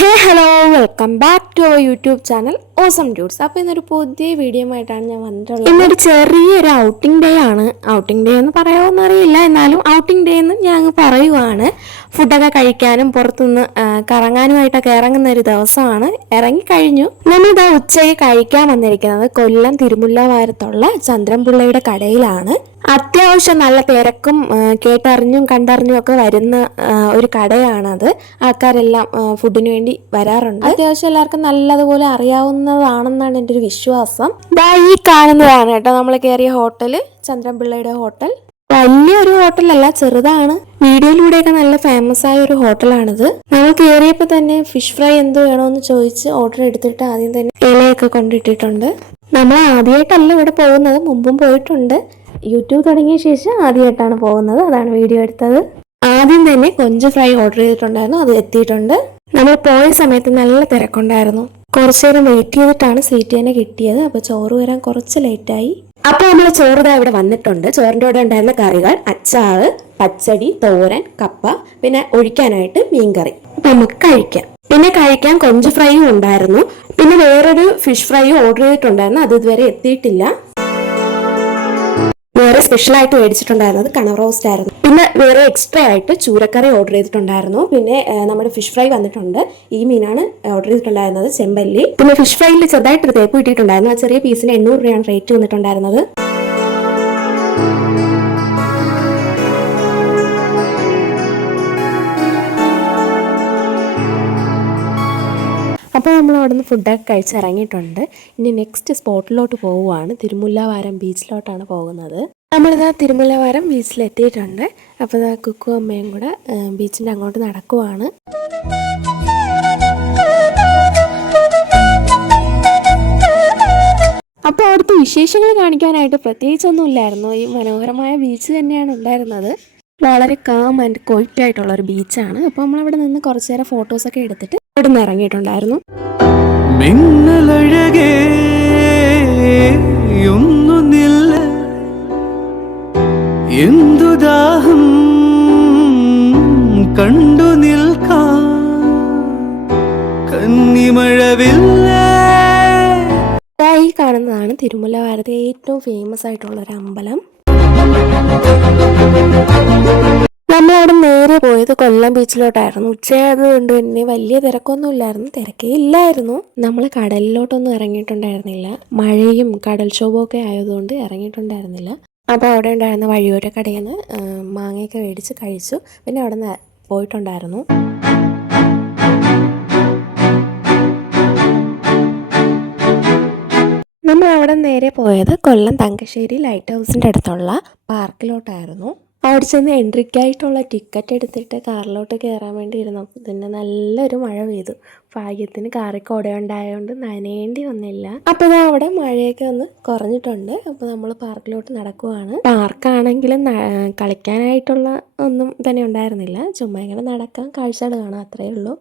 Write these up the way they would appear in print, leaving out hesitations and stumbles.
Hello welcome back to our YouTube channel awesome dudes. അപ്പോൾ ഇന്നൊരു പുതിയ വീഡിയോ ആയിട്ടാണ് ഞാൻ വന്നിട്ടുള്ളത്. ഇന്നൊരു ചെറിയൊരു ഔട്ടിംഗ് ഡേ ആണ്. ഔട്ടിംഗ് ഡേ എന്ന് പറയാമെന്ന് അറിയില്ല, എന്നാലും ഔട്ടിംഗ് ഡേ എന്ന് ഞാൻ പറയുവാണ്. ഫുഡൊക്കെ കഴിക്കാനും പുറത്തുനിന്ന് കറങ്ങാനുമായിട്ടൊക്കെ ഇറങ്ങുന്ന ഒരു ദിവസമാണ്. ഇറങ്ങിക്കഴിഞ്ഞു. നമ്മളിതാ ഉച്ചയ്ക്ക് കഴിക്കാൻ വന്നിരിക്കുന്നത് കൊല്ലം തിരുമുല്ലവാരത്തുള്ള ചന്ദ്രൻപിള്ളയുടെ കടയിലാണ്. അത്യാവശ്യം നല്ല തിരക്കും കേട്ടറിഞ്ഞും കണ്ടറിഞ്ഞും ഒക്കെ വരുന്ന ഒരു കടയാണത്. ആൾക്കാരെല്ലാം ഫുഡിന് വേണ്ടി വരാറുണ്ട്. അത്യാവശ്യം എല്ലാവർക്കും നല്ലതുപോലെ അറിയാവുന്നതാണെന്നാണ് എൻ്റെ ഒരു വിശ്വാസം. ഈ കാണുന്നതാണ് കേട്ടോ നമ്മൾ കയറിയ ഹോട്ടൽ, ചന്ദ്രൻപിള്ളയുടെ ഹോട്ടൽ. വലിയൊരു ഹോട്ടലല്ല, ചെറുതാണ്. വീഡിയോയിലൂടെയൊക്കെ നല്ല ഫേമസ് ആയ ഒരു ഹോട്ടലാണിത്. നമ്മൾ കയറിയപ്പോൾ തന്നെ ഫിഷ് ഫ്രൈ എന്ത് വേണമെന്ന് ചോദിച്ച് ഓർഡർ എടുത്തിട്ട് ആദ്യം തന്നെ ഇലയൊക്കെ കൊണ്ടിട്ടിട്ടുണ്ട്. നമ്മൾ ആദ്യമായിട്ടല്ല ഇവിടെ പോകുന്നത്, മുമ്പും പോയിട്ടുണ്ട്. യൂട്യൂബ് തുടങ്ങിയ ശേഷം ആദ്യമായിട്ടാണ് പോകുന്നത്, അതാണ് വീഡിയോ എടുത്തത്. ആദ്യം തന്നെ കൊഞ്ച് ഫ്രൈ ഓർഡർ ചെയ്തിട്ടുണ്ടായിരുന്നു, അത് എത്തിയിട്ടുണ്ട്. നമ്മൾ പോയ സമയത്ത് നല്ല തിരക്കുണ്ടായിരുന്നു. കുറച്ചു നേരം വെയിറ്റ് ചെയ്തിട്ടാണ് സീറ്റ് തന്നെ കിട്ടിയത്. അപ്പോൾ ചോറ് വരാൻ കുറച്ച് ലേറ്റായി. അപ്പോൾ നമ്മൾ ചോറ് ഇവിടെ വന്നിട്ടുണ്ട്. ചോറിൻ്റെ കൂടെ ഉണ്ടായിരുന്ന കറികൾ അച്ചാറ്, പച്ചടി, തോരൻ, കപ്പ, പിന്നെ ഒഴിക്കാനായിട്ട് മീൻകറി. നമുക്ക് കഴിക്കാം. പിന്നെ കഴിക്കാൻ കൊഞ്ച് ഫ്രൈയും ഉണ്ടായിരുന്നു. പിന്നെ വേറൊരു ഫിഷ് ഫ്രൈയും ഓർഡർ ചെയ്തിട്ടുണ്ടായിരുന്നു, അത് ഇതുവരെ എത്തിയിട്ടില്ല. വേറെ സ്പെഷ്യലായിട്ട് മേടിച്ചിട്ടുണ്ടായിരുന്നത് കണവ റോസ്റ്റ് ആയിരുന്നു. പിന്നെ വേറെ എക്സ്ട്രാ ആയിട്ട് ചൂരക്കറി ഓർഡർ ചെയ്തിട്ടുണ്ടായിരുന്നു. പിന്നെ നമ്മുടെ ഫിഷ് ഫ്രൈ വന്നിട്ടുണ്ട്. ഈ മീനാണ് ഓർഡർ ചെയ്തിട്ടുണ്ടായിരുന്നത്, ചെമ്പല്ലി. പിന്നെ ഫിഷ് ഫ്രൈയിൽ ചെറുതായിട്ട് തേപ്പ് കിട്ടിയിട്ടുണ്ടായിരുന്നു. ആ ചെറിയ പീസിന് 800 രൂപയാണ് റേറ്റ് വന്നിട്ടുണ്ടായിരുന്നത്. അപ്പോൾ നമ്മൾ അവിടെ നിന്ന് ഫുഡൊക്കെ കഴിച്ചിറങ്ങിയിട്ടുണ്ട്. ഇനി നെക്സ്റ്റ് സ്പോട്ടിലോട്ട് പോവുകയാണ്. തിരുമുല്ലവാരം ബീച്ചിലോട്ടാണ് പോകുന്നത്. നമ്മളിതാ തിരുമുല്ലവാരം ബീച്ചിലെത്തിയിട്ടുണ്ട്. അപ്പോൾ ഇതാ കുക്കും അമ്മയും കൂടെ ബീച്ചിൻ്റെ അങ്ങോട്ട് നടക്കുവാണ്. അപ്പോൾ അവിടുത്തെ വിശേഷങ്ങൾ കാണിക്കാനായിട്ട് പ്രത്യേകിച്ചൊന്നും ഇല്ലായിരുന്നു. ഈ മനോഹരമായ ബീച്ച് തന്നെയാണ് ഉണ്ടായിരുന്നത്. വളരെ കാം ആൻഡ് ക്വൈറ്റ് ആയിട്ടുള്ള ഒരു ബീച്ചാണ്. അപ്പോൾ നമ്മളവിടെ നിന്ന് കുറച്ചു നേരം ഫോട്ടോസൊക്കെ എടുത്തിട്ട് അവിടെ നിന്ന് ഇറങ്ങിയിട്ടുണ്ടായിരുന്നു. എന്തുദാഹം കണ്ടു നിൽക്കാം കന്നിമഴവില്ല. ഈ കാണുന്നതാണ് തിരുമുല്ലവാരത്തെ ഏറ്റവും ഫേമസ് ആയിട്ടുള്ള ഒരു അമ്പലം. നമ്മളവിടെ നേരെ പോയത് കൊല്ലം ബീച്ചിലോട്ടായിരുന്നു. ഉച്ചയായതുകൊണ്ട് തന്നെ വലിയ തിരക്കൊന്നും ഇല്ലായിരുന്നു, തിരക്കേ ഇല്ലായിരുന്നു. നമ്മൾ കടലിലോട്ടൊന്നും ഇറങ്ങിയിട്ടുണ്ടായിരുന്നില്ല. മഴയും കടൽക്ഷോഭവും ഒക്കെ ആയതുകൊണ്ട് ഇറങ്ങിയിട്ടുണ്ടായിരുന്നില്ല. അപ്പോൾ അവിടെ ഉണ്ടായിരുന്ന വഴിയോര കടയിൽ നിന്ന് മാങ്ങയൊക്കെ മേടിച്ച് കഴിച്ചു. പിന്നെ അവിടെ നിന്ന് പോയിട്ടുണ്ടായിരുന്നു. നമ്മൾ അവിടെ നേരെ പോയത് കൊല്ലം തങ്കശ്ശേരി ലൈറ്റ് ഹൗസിൻ്റെ അടുത്തുള്ള പാർക്കിലോട്ടായിരുന്നു. അവിടെ ചെന്ന് എൻട്രിക്കായിട്ടുള്ള ടിക്കറ്റ് എടുത്തിട്ട് കാറിലോട്ട് കയറാൻ വേണ്ടി ഇരുന്നപ്പോൾ തന്നെ നല്ലൊരു മഴ പെയ്തു. ഭാഗ്യത്തിന് കാറിൽ കുടയുണ്ടായതുകൊണ്ട് നനയേണ്ടി വന്നില്ല. അപ്പോൾ ഇതാ അവിടെ മഴയൊക്കെ ഒന്ന് കുറഞ്ഞിട്ടുണ്ട്. അപ്പോൾ നമ്മൾ പാർക്കിലോട്ട് നടക്കുവാണ്. പാർക്കാണെങ്കിലും കളിക്കാനായിട്ടുള്ള ഒന്നും തന്നെ ഉണ്ടായിരുന്നില്ല. ചുമ്മാ ഇങ്ങനെ നടക്കാം, കാഴ്ചകൾ കാണാം, അത്രയേ ഉള്ളൂ.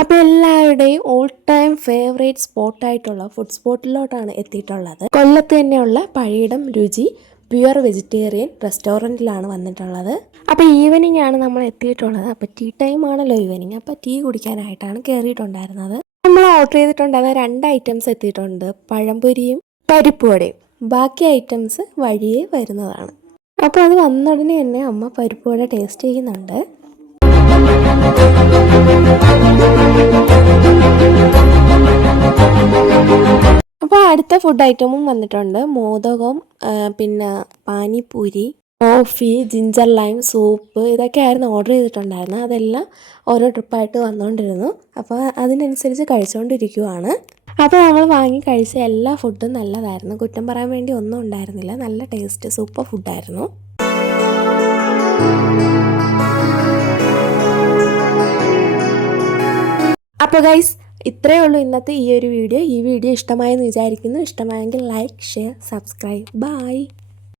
അപ്പോൾ എല്ലാവരുടെയും ഓൾ ടൈം ഫേവറേറ്റ് സ്പോട്ടായിട്ടുള്ള ഫുഡ് സ്പോട്ടിലോട്ടാണ് എത്തിയിട്ടുള്ളത്. കൊല്ലത്ത് തന്നെയുള്ള പഴയിടം രുചി പ്യുവർ വെജിറ്റേറിയൻ റെസ്റ്റോറൻറ്റിലാണ് വന്നിട്ടുള്ളത്. അപ്പോൾ ഈവനിങ് ആണ് നമ്മൾ എത്തിയിട്ടുള്ളത്. അപ്പോൾ ടീ ടൈം ആണല്ലോ ഈവനിങ്. അപ്പോൾ ടീ കുടിക്കാനായിട്ടാണ് കയറിയിട്ടുണ്ടായിരുന്നത്. നമ്മൾ ഓർഡർ ചെയ്തിട്ടുണ്ടായിരുന്ന 2 ഐറ്റംസ് എത്തിയിട്ടുണ്ട്, പഴംപൊരിയും പരിപ്പുവടയും. ബാക്കി ഐറ്റംസ് വഴിയേ വരുന്നതാണ്. അപ്പോൾ അത് വന്ന ഉടനെ തന്നെ അമ്മ പരിപ്പുവട ടേസ്റ്റ് ചെയ്യുന്നുണ്ട്. അപ്പോൾ അടുത്ത ഫുഡ് ഐറ്റമും വന്നിട്ടുണ്ട്. മോദകം, പിന്നെ pani puri, coffee, ginger lime soup, ഇതൊക്കെയായിരുന്നു ഓർഡർ ചെയ്തിട്ടുണ്ടായിരുന്നത്. അതെല്ലാം ഓരോ ട്രിപ്പായിട്ട് വന്നുകൊണ്ടിരുന്നു. അപ്പോൾ അതിനനുസരിച്ച് കഴിച്ചുകൊണ്ടിരിക്കുവാണ്. അപ്പോൾ നമ്മൾ വാങ്ങി കഴിച്ച എല്ലാ ഫുഡും നല്ലതായിരുന്നു. കുറ്റം പറയാൻ വേണ്ടി ഒന്നും ഉണ്ടായിരുന്നില്ല. നല്ല ടേസ്റ്റ്, സൂപ്പർ ഫുഡായിരുന്നു. അപ്പോൾ ഗൈസ്, ഇത്രയേ ഉള്ളൂ ഇന്നത്തെ ഈ ഒരു വീഡിയോ. ഈ വീഡിയോ ഇഷ്ടമായെന്ന് വിചാരിക്കുന്നു. ഇഷ്ടമായെങ്കിൽ ലൈക്ക്, ഷെയർ, സബ്സ്ക്രൈബ്. ബൈ.